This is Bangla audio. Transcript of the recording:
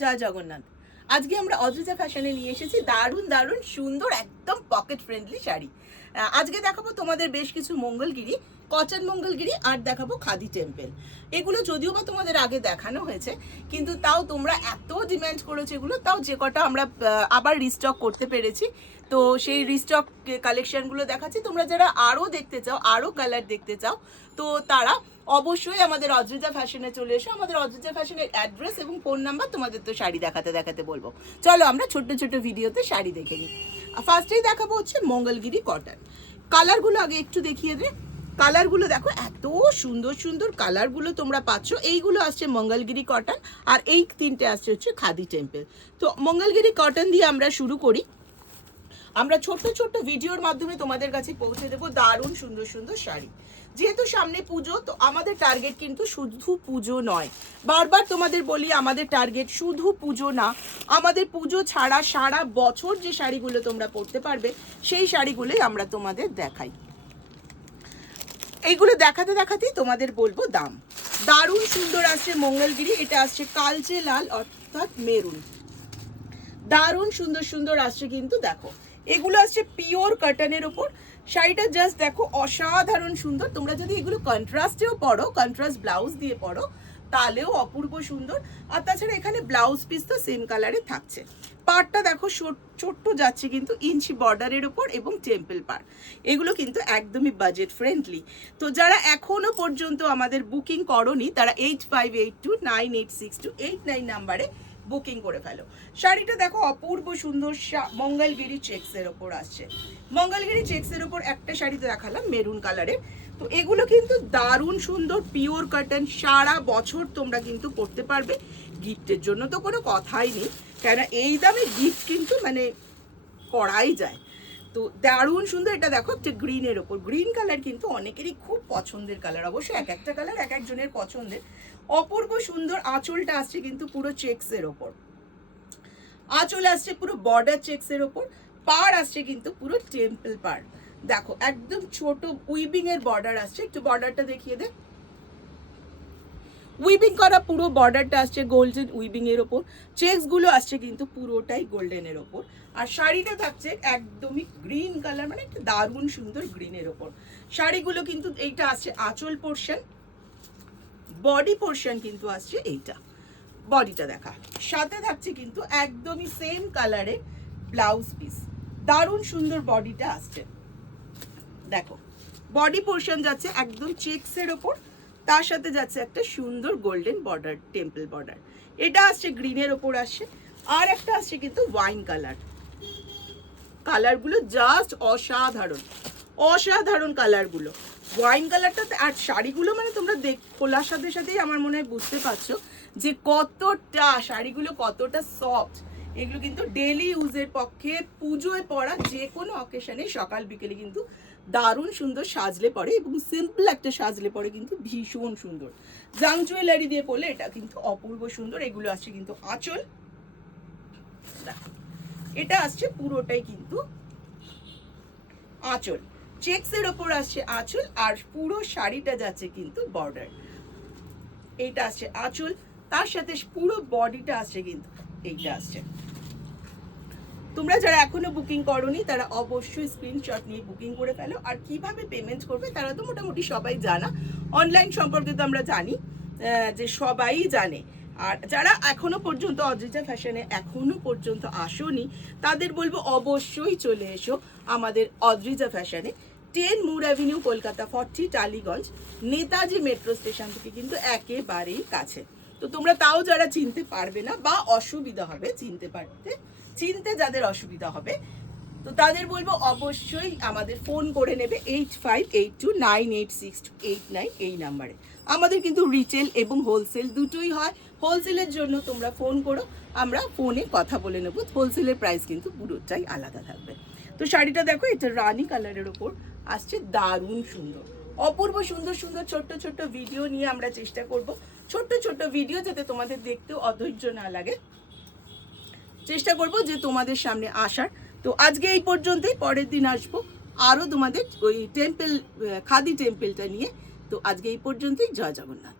জয় জগন্নাথ। আজকে আমরা অদ্রিজা ফ্যাশনে নিয়ে এসেছি দারুণ দারুণ সুন্দর একদম পকেট ফ্রেন্ডলি শাড়ি। আজকে দেখাবো তোমাদের বেশ কিছু মঙ্গলগিরি, কটন মঙ্গলগিরি, আর দেখাবো খাদি টেম্পল। এগুলো যদিও বা তোমাদের আগে দেখানো হয়েছে, কিন্তু তাও তোমরা এত ডিমান্ড করেছো এগুলো, তাও যে কটা আমরা আবার রিস্টক করতে পেরেছি। তো সেই রিস্টক কালেকশনগুলো দেখাচ্ছি। তোমরা যারা আরও দেখতে চাও, আরও কালার দেখতে চাও, তো তারা অবশ্যই আমাদের অদ্রিজা ফ্যাশনে চলে এসো। আমাদের অদ্রিজা ফ্যাশনের অ্যাড্রেস এবং ফোন নাম্বার তোমাদের তো শাড়ি দেখাতে দেখাতে বলবো। চলো আমরা ছোট্ট ছোট্ট ভিডিওতে শাড়ি দেখে নিই। ফার্স্টেই দেখাবো হচ্ছে মঙ্গলগিরি কটন। কালারগুলো আগে একটু দেখিয়ে দে। কালারগুলো দেখো, এত সুন্দর সুন্দর কালারগুলো তোমরা পাচ্ছ। এইগুলো আসছে মঙ্গলগিরি কটন, আর এই তিনটে আসছে হচ্ছে খাদি টেম্পল। তো মঙ্গলগিরি কটন দিয়ে আমরা শুরু করি। আমরা ছোট্ট ছোট্ট ভিডিওর মাধ্যমে তোমাদের কাছে পৌঁছে দেবো দারুণ সুন্দর সুন্দর শাড়ি। যেহেতু সামনে পুজো, তো আমাদের টার্গেট কিন্তু শুধু পুজো নয়। বারবার তোমাদের বলি, আমাদের টার্গেট শুধু পুজো না, আমাদের পুজো ছাড়া সারা বছর যে শাড়িগুলো তোমরা পরতে পারবে সেই শাড়িগুলোই আমরা তোমাদের দেখাই। এইগুলো দেখাতে দেখাতেই তোমাদের বলবো দাম। দারুণ সুন্দর আসছে মঙ্গলগিরি। এটা আসছে কালচে লাল অর্থাৎ মেরুন। দারুণ সুন্দর সুন্দর আসছে কিন্তু। দেখো, এগুলো আসছে পিওর কটনের ওপর। শাড়িটা জাস্ট দেখো, অসাধারণ সুন্দর। তোমরা যদি এগুলো কন্ট্রাস্টেও পরো, কন্ট্রাস্ট ব্লাউজ দিয়ে পরো, তাহলেও অপূর্ব সুন্দর। আর তাছাড়া এখানে ব্লাউজ পিস তো সেম কালারে থাকছে। পাড়টা দেখো ছোট্ট যাচ্ছে কিন্তু ইঞ্চি বর্ডারের ওপর, এবং টেম্পল পাড়। এগুলো কিন্তু একদমই বাজেট ফ্রেন্ডলি। তো যারা এখনো পর্যন্ত আমাদের বুকিং করনি, তারা 8582986289 নাম্বারে বুকিং করে ফেলো। শাড়িটা দেখো অপূর্ব সুন্দর, মঙ্গলগিরি চেক্সের ওপর আসছে। মঙ্গলগিরি চেক্সের ওপর একটা শাড়িতে দেখালাম মেরুন কালারের। তো এগুলো কিন্তু দারুণ সুন্দর পিওর কটন। সারা বছর তোমরা কিন্তু পরতে পারবে। গিফটের জন্য তো কোনো কথাই নেই, কেন এই দামে গিফট কিন্তু মানে করাই যায়। তো দারুণ সুন্দর। এটা দেখো একটা গ্রিনের ওপর। গ্রিন কালার কিন্তু অনেকেরই খুব পছন্দের কালার। অবশ্যই এক একটা কালার এক একজনের পছন্দের। অপূর্ব সুন্দর। আঁচলটা আসছে কিন্তু পুরো চেক্সের ওপর। আঁচল আসছে পুরো বর্ডার চেক্সের ওপর। পাড় আসছে কিন্তু পুরো টেম্পল পাড়। দেখো একদম ছোট উইভিং এর বর্ডার আসছে। একটু বর্ডারটা দেখিয়ে দে। উইভিং করা পুরো বর্ডারটা আসছে গোল্ডেন উইভিং এর ওপর। চেক্স গুলো আসছে কিন্তু পুরোটাই গোল্ডেনের ওপর। আর শাড়িটা থাকছে একদমই গ্রিন কালার, মানে একটা দারুণ সুন্দর গ্রিনের ওপর। শাড়িগুলো কিন্তু এইটা আসছে আঁচল পোর্শন। বডি পোর্শন কিন্তু আসছে এইটা। বডিটা দেখা, সাথে থাকছে কিন্তু একদমই সেম কালারে ব্লাউজ পিস। দারুণ সুন্দর বডিটা আসছে। দেখো, বডি পোর্শন যাচ্ছে একদম চেক্সের ওপর, তার সাথে যাচ্ছে একটা সুন্দর গোল্ডেন বর্ডার, টেম্পল বর্ডার। এটা আসছে গ্রিনের ওপর আসছে। আর একটা আসছে কিন্তু ওয়াইন কালার। কালারগুলো জাস্ট অসাধারণ, অসাধারণ কালারগুলো। ওয়াইন কালারটা আর শাড়িগুলো মানে তোমরা খোলার সাথে সাথেই আমার মনে হয় বুঝতে পারছো যে কতটা শাড়িগুলো কতটা সফট। এগুলো কিন্তু ডেলি ইউজের পক্ষে, পুজোয় পরা যে কোনো অকেশনে সকাল বিকেলে কিন্তু দারুণ সুন্দর সাজলে পরে, এবং সিম্পল একটা সাজলে পরে কিন্তু ভীষণ সুন্দর। জাং জুয়েলারি দিয়ে পরলে এটা কিন্তু অপূর্ব সুন্দর। এগুলো আসছে কিন্তু আঁচল। এটা আসছে পুরোটাই কিন্তু আঁচল। চেক্সের ওপর আসছে আঁচল, আর পুরো শাড়িটা যাচ্ছে কিন্তু বর্ডার। এইটা আসছে আঁচল, তার সাথে পুরো বডিটা আসছে কিন্তু এইটা আসছে। তোমরা যারা এখনো বুকিং করোনি তারা অবশ্যই স্ক্রিনশট নিয়ে বুকিং করে ফেলো। আর কিভাবে পেমেন্ট করবে তারা তো মোটামুটি সবাই জানা। অনলাইন সম্পর্কে তো আমরা জানি যে সবাই জানে। আর যারা এখনো পর্যন্ত অদ্রিজা ফ্যাশনে এখনো পর্যন্ত আসোনি, তাদের বলবো অবশ্যই চলে এসো আমাদের অদ্রিজা ফ্যাশনে। 10 Moore Avenue, Kolkata 40, Tollygunge, Netaji metro station থেকে কিন্তু একেবারেই কাছে। তো তোমরা তাও যারা চিনতে পারবে না বা অসুবিধা হবে চিনতে যাদের অসুবিধা হবে, তো তাদের বলবো অবশ্যই আমাদের ফোন করে নেবে 8582986289 এই নাম্বারে। আমাদের কিন্তু রিটেল এবং হোলসেল দুটোই হয়। হোলসেলের জন্য তোমরা ফোন করো, আমরা ফোনে কথা বলে নেব। হোলসেলের প্রাইস কিন্তু পুরোটাই আলাদা থাকবে। তো শাড়িটা দেখো, এটা রানী কালারের ওপর আসছে, দারুণ সুন্দর, অপূর্ব সুন্দর সুন্দর। ছোট্ট ছোট্ট ভিডিও নিয়ে আমরা চেষ্টা করব, ছোট্ট ছোট্ট ভিডিও যাতে তোমাদের দেখতেও অধৈর্য না লাগে, চেষ্টা করব যে তোমাদের সামনে আসার। তো আজকে এই পর্যন্তই, পরের দিন আসবো আরও তোমাদের ওই টেম্পল, খাদি টেম্পলটা নিয়ে। তো আজকে এই পর্যন্তই। জয় জগন্নাথ।